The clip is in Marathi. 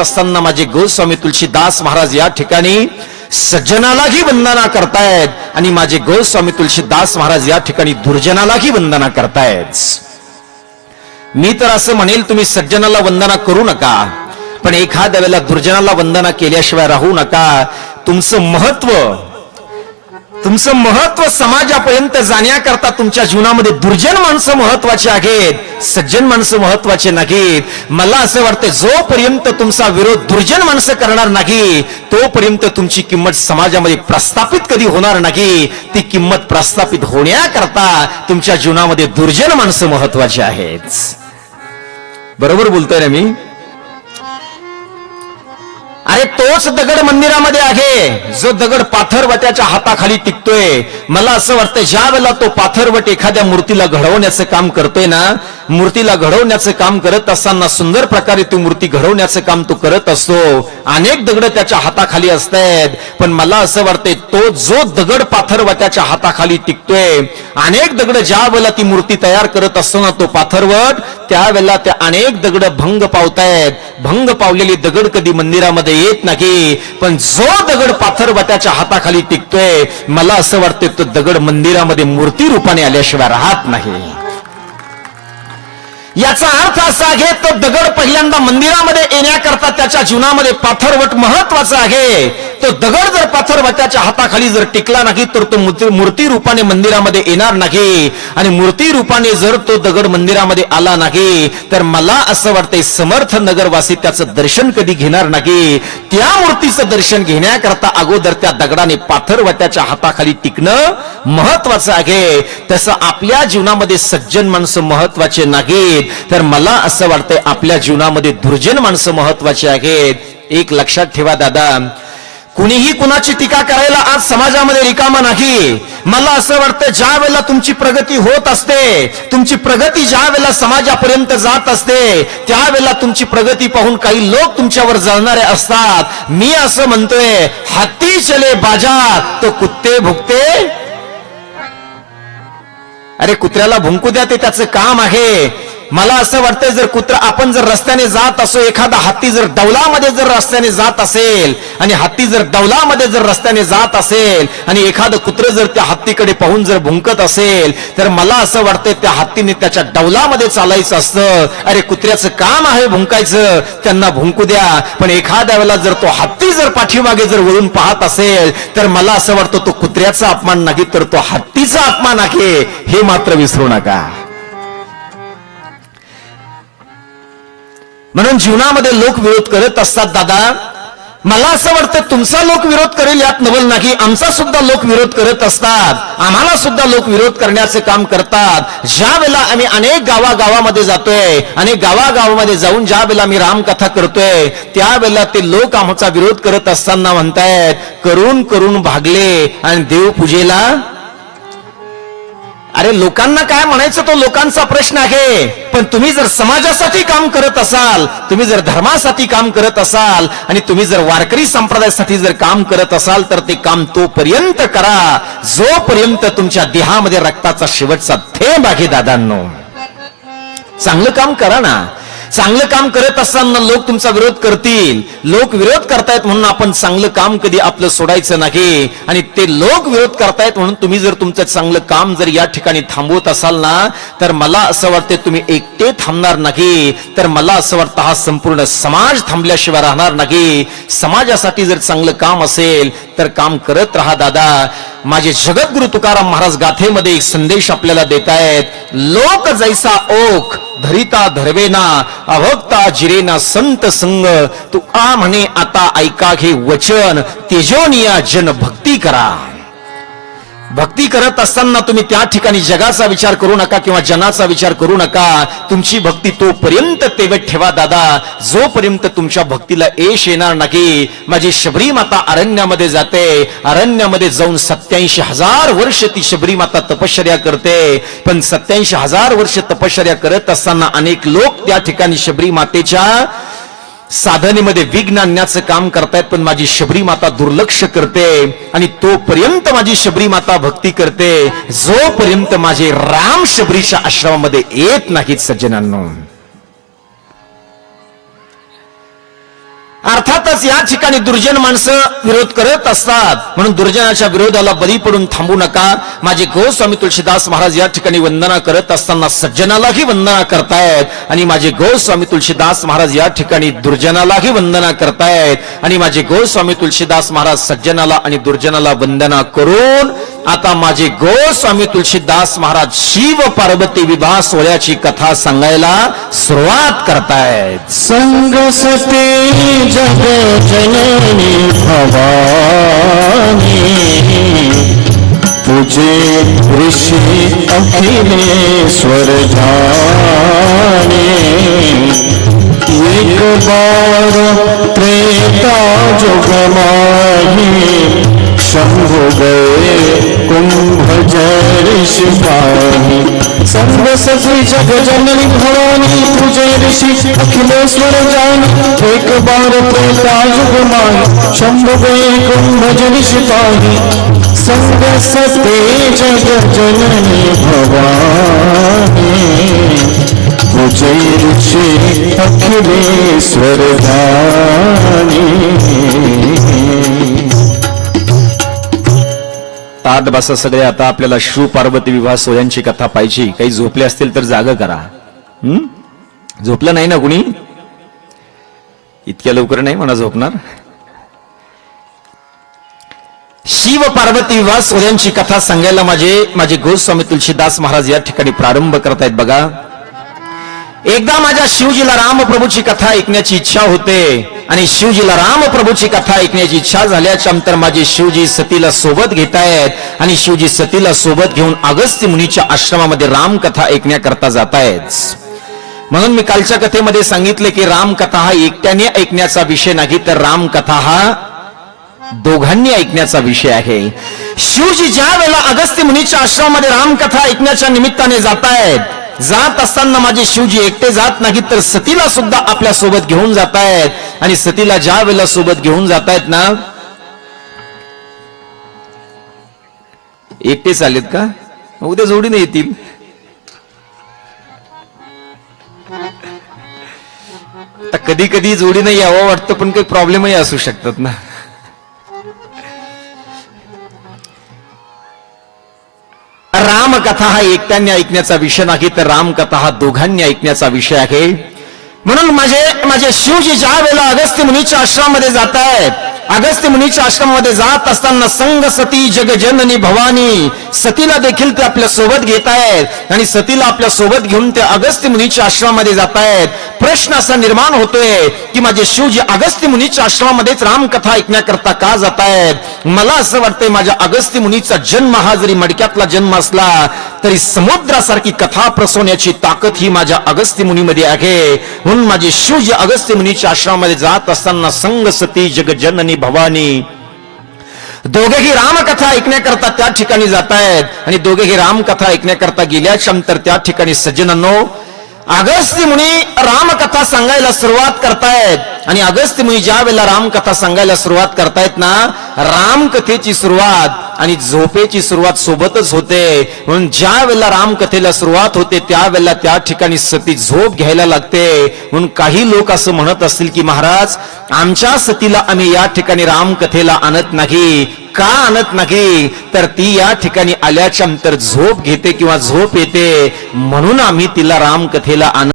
असताना माझे गोस्वामी तुलसीदास महाराज या ठिकाणी सज्जनालाही वंदना करतायत आणि माझे गोस्वामी तुलसीदास महाराज या ठिकाणी दुर्जनालाही वंदना करतायत. मी तर असं म्हणेल तुम्ही सज्जनाला वंदना करू नका पण एखाद्या वेळेला दुर्जनाला वंदना केल्याशिवाय राहू नका. तुमचं महत्त्व तुमचं महत्त्व समाजापर्यंत जाण्याकरता तुमच्या जीवनामध्ये दुर्जन माणसं महत्वाची आहेत सज्जन माणसं महत्त्वाचे नाहीत. मला असं वाटतं जोपर्यंत तुमचा विरोध दुर्जन माणसं करणार नाही तोपर्यंत तुमची किंमत समाजामध्ये प्रस्थापित कधी होणार नाही. ती किंमत प्रस्थापित होण्याकरता तुमच्या जीवनामध्ये दुर्जन माणसं महत्वाची आहेत. बरोबर बोलतोय ना मी? अरे तोच दगड मंदिरामध्ये आहे. जो दगड पाथरवट्याच्या हाताखाली टिकतोय. मला असं वाटतं ज्या वेळेला तो पाथरवट एखाद्या मूर्तीला घडवण्याचं काम करतोय ना मूर्तीला घडवण्याचं काम करत असताना सुंदर प्रकारे ती मूर्ती घडवण्याचं काम तो करत असतो. अनेक दगड त्याच्या हाताखाली असतात. पण मला असं वाटतंय तो जो दगड पाथरवट्याच्या हाताखाली टिकतोय अनेक दगड ज्या वेळेला ती मूर्ती तयार करत असतो ना तो पाथरवट त्यावेळेला त्या अनेक दगड भंग पावतायत. भंग पावलेली दगड कधी मंदिरामध्ये येत नाही. पण जो दगड पाथरवट्याच्या हाताखाली टिकतोय मला असं वाटतंय तो दगड मंदिरामध्ये मूर्ती रूपाने आल्याशिवाय राहत नाही. याचा अर्थ असा आहे तो दगड पहिल्यांदा मंदिरामध्ये येण्याकरता त्याच्या जीवनामध्ये पाथरवट महत्त्वाचा आहे. तो दगड जर पाथरवत्याच्या हाताखाली जर टिकला नाही तर तो मूर्ती- रूपाने मंदिरामध्ये येणार नाही. आणि मूर्ती रूपाने जर तो दगड मंदिरामध्ये आला नाही तर मला असं वाटतंय समर्थ नगरवासी त्याचं दर्शन कधी घेणार नाही. त्या मूर्तीचं दर्शन घेण्याकरता अगोदर त्या दगडाने पाथरवट्याच्या हाताखाली टिकणं महत्वाचं आहे. तसं आपल्या जीवनामध्ये सज्जन माणसं महत्त्वाचे नाहीत. तर मला असं वाटतंय आपल्या जीवनामध्ये दुर्जन माणसं महत्वाची आहेत. एक लक्षात ठेवा दादा. कुणीही कुणाची टीका करायला आज समाजामध्ये रिकामा नाही. मला असं वाटतं ज्या वेळेला तुमची प्रगती होत असते तुमची प्रगती ज्या वेळेला समाजापर्यंत जात असते त्यावेळेला तुमची प्रगती पाहून काही लोक तुमच्यावर जळणारे असतात. मी असं म्हणतोय हत्ती चले बाजार तो कुत्ते भुकते अरे कुत्र्याला भुंकू द्या ते त्याचं काम आहे. मला असं वाटतंय जर कुत्रा आपण जर रस्त्याने जात असो एखादा हत्ती जर डौलामध्ये जर रस्त्याने जात असेल आणि हत्ती जर डौलामध्ये जर रस्त्याने जात असेल आणि एखादं कुत्र जर त्या हत्तीकडे पाहून जर भुंकत असेल तर मला असं वाटतंय त्या हत्तीने त्याच्या डौलामध्ये चालायचं असतं. अरे कुत्र्याचं काम आहे भुंकायचं त्यांना भुंकू द्या. पण एखाद्या वेळेला जर तो हत्ती जर पाठीमागे जर वळून पाहत असेल तर मला असं वाटतं तो कुत्र्याचा अपमान नाही तर तो हत्तीचा अपमान आहे. हे मात्र विसरू नका. म्हणून जीवनामध्ये लोक विरोध करत असतात दादा. मला असं वाटतं तुमचा लोक विरोध करेल यात नवल नाही. आमचा सुद्धा लोक विरोध करत असतात. आम्हाला सुद्धा लोक विरोध करण्याचे काम करतात. ज्या वेळेला आम्ही अनेक गावागावामध्ये जातोय अनेक गावागावामध्ये जाऊन ज्या वेळेला आम्ही रामकथा करतोय त्यावेळेला ते लोक आमचा विरोध करत असताना म्हणतायत करून करून भागले आणि देवपूजेला अरे लोकांना काय म्हणायचं तो लोकांचा प्रश्न आहे. पण तुम्ही जर समाजासाठी काम करत असाल तुम्ही जर धर्मासाठी काम करत असाल आणि तुम्ही जर वारकरी संप्रदायासाठी जर काम करत असाल तर ते काम तोपर्यंत करा. जोपर्यंत तुमच्या देहामध्ये रक्ताचा शेवटचा थेंब आहे दादांनो. चांगलं काम करा ना. चांगलं काम करत असताना लोक तुमचा विरोध करतील. लोक विरोध करतायत म्हणून आपण चांगलं काम कधी आपलं सोडायचं नाही. आणि ते लोक विरोध करतायत म्हणून तुम्ही जर तुमचं चांगलं काम जर या ठिकाणी थांबवत असाल ना तर मला असं वाटतं तुम्ही एकटे थांबणार नाही. तर मला असं वाटतं हा संपूर्ण समाज थांबल्याशिवाय राहणार नाही. समाजासाठी जर चांगलं काम असेल तर काम करत राहा दादा. माझे जगद्गुरु तुकाराम महाराज गाथेमध्ये एक संदेश आपल्याला देत आहेत लोक जैसा ओख धरिता धरवेना अभक्ता जिरेना संत संग. तू आ म्हणे आता ऐका घे वचन तेजोनिया जन भक्ती करा. भक्ती करत असताना तुम्ही त्या ठिकाणी जगाचा विचार करू नका किंवा जनाचा विचार करू नका. तुमची भक्ती तोपर्यंत तेवत ठेवा दादा. जोपर्यंत तुमच्या भक्तीला यश येणार नाही माझी शबरी माता अरण्यामध्ये जाते. अरण्यामध्ये जाऊन सत्याऐंशी हजार वर्ष ती शबरी माता तपश्चर्या करते. पण सत्याऐंशी हजार वर्ष तपश्चर्या करत असताना अनेक लोक त्या ठिकाणी शबरी मातेच्या साधनेमध्ये विघ्न आणण्याचं काम करतायत पण माझी शबरी माता दुर्लक्ष करते आणि तोपर्यंत माझी शबरी माता भक्ती करते जोपर्यंत माझे राम शबरीच्या आश्रमामध्ये येत नाहीत सज्जनांनो. अर्थातच या ठिकाणी दुर्जन माणसं विरोध करत असतात. म्हणून दुर्जनाच्या विरोधाला बळी पडून थांबू नका. माझे गोस्वामी तुळशीदास महाराज या ठिकाणी वंदना करत असताना सज्जनालाही वंदना करतायत. आणि माझे गोस्वामी तुळशीदास महाराज या ठिकाणी दुर्जनालाही वंदना करतायत. आणि माझे गोस्वामी तुळशीदास महाराज सज्जनाला आणि दुर्जनाला वंदना करून आता माझे गोस्वामी तुळशीदास महाराज शिव पार्वती विवाह सोहळ्याची कथा सांगायला सुरुवात करतायत. संग सते जग जननी भवानी। तुझे ऋषि अखिलेश्वर जाने। एक बार त्रेता जुग माही शंभु गए कुंभ जय ऋषि पाही संग सखी जग जननी भवानी तुझे ऋषि अखिलेश्वर जान एक बार त्रेता जुग माही शंभु गए कुंभ जय ऋषि पाही संग सते जग जननी भवानी तुझे ऋषि अखिलेश्वर जानी ताट बसा सगळे आता आपल्याला शिव पार्वती विवाह सोहळ्यांची कथा पाहिजे. काही झोपले असतील तर जाग करा. हम्म? झोपलं नाही ना कुणी? इतक्या लवकर नाही म्हणा झोपणार. शिव पार्वती विवाह सोहळ्यांची कथा सांगायला माझे माझे गोस्वामी तुलसीदास महाराज या ठिकाणी प्रारंभ करतायत बघा. एकदा माझ्या शिवजीला रामप्रभूची कथा ऐकण्याची इच्छा होते आणि शिवजीला रामप्रभूची कथा ऐकण्याची इच्छा झाल्याच्यानंतर माझे शिवजी सतीला सोबत घेतायत आणि शिवजी सतीला सोबत घेऊन अगस्त्य मुनीच्या आश्रमामध्ये रामकथा ऐकण्याकरता जातायत. म्हणून मी कालच्या कथेमध्ये सांगितले की रामकथा हा एकट्याने ऐकण्याचा विषय नाही तर रामकथा हा दोघांनी ऐकण्याचा विषय आहे. शिवजी ज्या वेळेला अगस्त्य मुनीच्या आश्रमामध्ये रामकथा ऐकण्याच्या निमित्ताने जात आहेत जात असताना माझे शिवजी एकटे जात नाहीत तर सतीला सुद्धा आपल्यासोबत घेऊन जात आहेत आणि सतीला ज्या वेळेला सोबत घेऊन जात आहेत ना एकटेच आलेत का? उद्या जोडीने येतील. कधी कधी जोडीने यावं वाटतं पण काही प्रॉब्लेमही असू शकतात ना. रामकथा हा एकट्याने ऐकण्याचा विषय नाही तर रामकथा हा दोघांनी ऐकण्याचा विषय आहे. म्हणून माझे माझे शिवजी ज्या वेळेला अगस्त्य मुनीच्या आश्रमामध्ये जात आहेत अगस्त्य मुनीच्या आश्रमामध्ये जात असताना संग सती जगजननी भवानी सतीला देखील ते आपल्यासोबत घेत आहेत आणि सतीला आपल्यासोबत घेऊन ते अगस्त्य मुनीच्या आश्रमामध्ये जात आहेत प्रश्न असा निर्माण होतोय की माझे शिवजी अगस्त्य मुनीच्या आश्रमामध्येच रामकथा ऐकण्याकरता का जात आहेत मला असं वाटतंय माझ्या अगस्त्य मुनीचा जन्म हा जरी मडक्यातला जन्म असला तरी समुद्रासारखी कथा प्रसवण्याची ताकद ही माझ्या अगस्त्य मुनीमध्ये आहे. म्हणून माझे शिवजी अगस्त्य मुनीच्या आश्रमामध्ये जात असताना संग सती जगजननी भवानी दोघेही रामकथा ऐकण्याकरता त्या ठिकाणी जात आहेत आणि दोघेही रामकथा ऐकण्याकरता गेल्याच्यानंतर त्या ठिकाणी सज्जनांनो अगस्त्य मुनी रामकथा सांगायला सुरुवात करतायत. आणि अगस्त्य मुनी ज्या वेळेला रामकथा सांगायला सुरुवात करतायत ना रामकथेची सुरुवात आणि झोपेची सुरुवात सोबतच होते. म्हणून ज्या वेळेला रामकथेला सुरुवात होते त्यावेळेला त्या ठिकाणी सती झोप घ्यायला लागते. म्हणून काही लोक असं म्हणत असतील की महाराज आमच्या सतीला आम्ही या ठिकाणी रामकथेला आणत नाही. का आणत नाही? तर ती या ठिकाणी आल्याच्यानंतर झोप घेते किंवा झोप येते. म्हणून आम्ही तिला रामकथेला आणत